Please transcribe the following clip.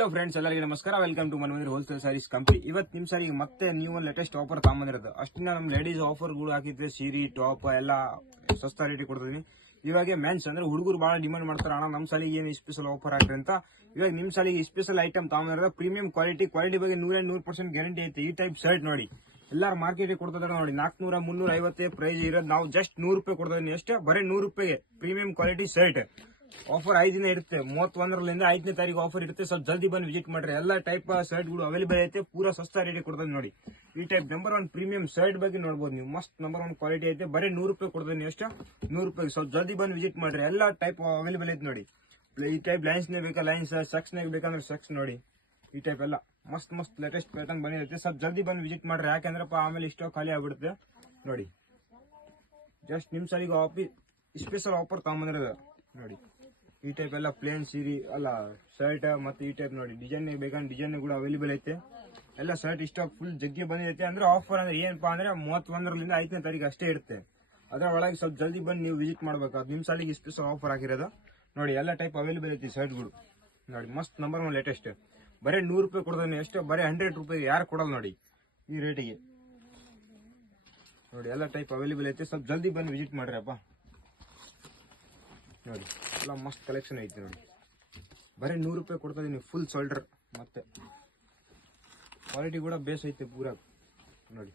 Hello friends, ಎಲ್ಲರಿಗೂ ನಮಸ್ಕಾರ. Welcome to ಮನ್ವಂದ್ರಿ ಹೋಲ್ಸೇಲ್ ಸ್ಯಾರೀಸ್ ಕಂಪನಿ. ಇವತ್ತು ನಿಮ್ಮ ಸಾರಿಗೆ ಮತ್ತೆ ನೀವು ಒಂದು ಲೇಟೆಸ್ಟ್ ಆಫರ್ ತಗೊಂಬಂದಿರೋದು. ಅಷ್ಟಿನ ನಮ್ಮ ಲೇಡೀಸ್ ಆಫರ್ಗಳು ಹಾಕಿದ್ರೆ ಸೀರೆ ಟಾಪ್ ಎಲ್ಲ ಸಸ್ತಾ ರೇಟಿಗೆ ಕೊಡ್ತೀನಿ. ಇವಾಗ ಮೆನ್ಸ್ ಅಂದ್ರೆ ಹುಡುಗರು ಬಹಳ ಡಿಮಾಂಡ್ ಮಾಡ್ತಾರೆ, ಅಣ್ಣ ನಮ್ಮ ಸಾಲಿಗೆ ಏನು ಸ್ಪೆಷಲ್ ಆಫರ್ ಹಾಕ್ರಿ ಅಂತ. ಇವಾಗ ನಿಮ್ಮ ಸಾಲಿಗೆ ಸ್ಪೆಷಲ್ ಐಟಮ್ ತಗೊಂಬಂದಿರೋದು. ಪ್ರೀಮಿಯಂ ಕ್ವಾಲಿಟಿ ಬಗ್ಗೆ 100% ಗ್ಯಾರಂಟಿ ಐತೆ. ಈ ಟೈಪ್ ಶರ್ಟ್ ನೋಡಿ, ಎಲ್ಲಾರು ಮಾರ್ಕೆಟ್ ಕೊಡ್ತಿದ್ದಾರೆ ನೋಡಿ. 400 350 ಪ್ರೈಸ್ ಇರೋದು, ನಾವು ಜಸ್ಟ್ 100 ರೂಪಾಯಿ ಕೊಡ್ತಾ ಎಷ್ಟೇ ಬರೀ 100 ರೂಪಾಯಿಗೆ ಪ್ರೀಮಿಯಂ ಕ್ವಾಲಿಟಿ ಶರ್ಟ್. ಆಫರ್ 5 ದಿನ ಇರುತ್ತೆ, 31ರಿಂದ 5ನೇ ತಾರೀಕು ಆಫರ್ ಇರುತ್ತೆ. ಸ್ವಲ್ಪ ಜಲ್ದಿ ಬಂದು ವಿಸಿಟ್ ಮಾಡ್ರಿ. ಎಲ್ಲ ಟೈಪ್ ಶರ್ಟ್ ಗಳು ಅವೈಲೇಬಲ್ ಐತೆ, ಪೂರಾ ಸಸ್ತಾ ರೇಟ್ ಕೊಡ್ತದೆ ನೋಡಿ. ಈ ಟೈಪ್ ನಂಬರ್ 1 ಪ್ರೀಮಿಯಂ ಶರ್ಟ್ ಬಗ್ಗೆ ನೋಡಬಹುದು ನೀವು. ಮಸ್ತ್ ನಂಬರ್ 1 ಕ್ವಾಲಿಟಿ ಐತೆ, ಬರೀ 100 ರೂಪಾಯಿ ಕೊಡ್ತೀನಿ. ಎಷ್ಟು 100 ರೂಪಾಯಿ. ಸ್ವಲ್ಪ ಜಲ್ದಿ ಬಂದು ವಿಸಿಟ್ ಮಾಡ್ರಿ. ಎಲ್ಲ ಟೈಪ್ ಅವೈಲೇಬಲ್ ಐತೆ ನೋಡಿ. ಈ ಟೈಪ್ ಲೈನ್ಸ್ ನೇ ಬೇಕಾ ಲೈನ್ಸ್, ಸೆಕ್ಸ್ ನೇ ಬೇಕಂದ್ರೆ ಸೆಕ್ಸ್ ನೋಡಿ. ಈ ಟೈಪ್ ಎಲ್ಲ ಮಸ್ತ್ ಲೇಟೆಸ್ಟ್ ಪ್ಯಾಟರ್ನ್ ಬಂದಿರುತ್ತೆ. ಸ್ವಲ್ಪ ಜಲ್ದಿ ಬಂದು ವಿಸಿಟ್ ಮಾಡ್ರಿ, ಯಾಕಂದ್ರೆ ಆಮೇಲೆ ಇಷ್ಟೋ ಖಾಲಿ ಆಗ್ಬಿಡುತ್ತೆ ನೋಡಿ. ಜಸ್ಟ್ ನಿಮ್ ಸಾರಿಗೆ ಸ್ಪೆಷಲ್ ಆಫರ್ ತಗೊಂಬಂದಿರೋದು ನೋಡಿ. ಈ ಟೈಪ್ ಎಲ್ಲ ಪ್ಲೇನ್ ಸೀರೆ ಅಲ್ಲ ಶರ್ಟ್ ಮತ್ತೆ ಈ ಟೈಪ್ ನೋಡಿ. ಡಿಸೈನ್ ಬೇಕಂದ್ರೆ ಡಿಸೈನ್ ಕೂಡ ಅವೈಲೇಬಲ್ ಐತೆ. ಎಲ್ಲ ಶರ್ಟ್ ಇಷ್ಟ ಫುಲ್ ಜಗ್ಗಿ ಬಂದೈತೆ. ಅಂದ್ರೆ ಆಫರ್ ಅಂದ್ರೆ ಏನಪ್ಪಾ ಅಂದ್ರೆ 31ರಿಂದ 5ನೇ ತಾರೀಕು ಅಷ್ಟೇ ಇರುತ್ತೆ. ಅದರ ಒಳಗೆ ಸ್ವಲ್ಪ ಜಲ್ದಿ ಬಂದು ನೀವು ವಿಸಿಟ್ ಮಾಡ್ಬೇಕು. ಅದು ನಿಮ್ ಸಾಲಿಗೆ ಸ್ಪೆಷಲ್ ಆಫರ್ ಹಾಕಿರೋದು ನೋಡಿ. ಎಲ್ಲ ಟೈಪ್ ಅವೈಲೇಬಲ್ ಐತಿ ಶರ್ಟ್ಗಳು ನೋಡಿ. ಮಸ್ತ್ ನಂಬರ್ 1 ಲೇಟೆಸ್ಟ್. ಬರೀ 100 ರೂಪಾಯಿ ಕೊಡ್ತಾನೆ. ಎಷ್ಟು ಬರೀ 100 ರೂಪಾಯಿ ಯಾರು ಕೊಡಲ್ಲ ನೋಡಿ ಈ ರೇಟಿಗೆ ನೋಡಿ. ಎಲ್ಲ ಟೈಪ್ ಅವೈಲೇಬಲ್ ಐತೆ. ಸ್ವಲ್ಪ ಜಲ್ದಿ ಬಂದು ವಿಸಿಟ್ ಮಾಡ್ರಿ ಅಪ್ಪ ನೋಡಿ. ಎಲ್ಲ ಮಸ್ತ್ ಕಲೆಕ್ಷನ್ ಐತಿ ನೋಡಿ. ಬರೀ 100 ರೂಪಾಯಿ ಕೊಡ್ತಾ ಇದೀನಿ. ಫುಲ್ ಶೋಲ್ಡರ್ ಮತ್ತೆ ಕ್ವಾಲಿಟಿ ಕೂಡ ಬೇಸ್ ಐತೆ ಪೂರಾ ನೋಡಿ.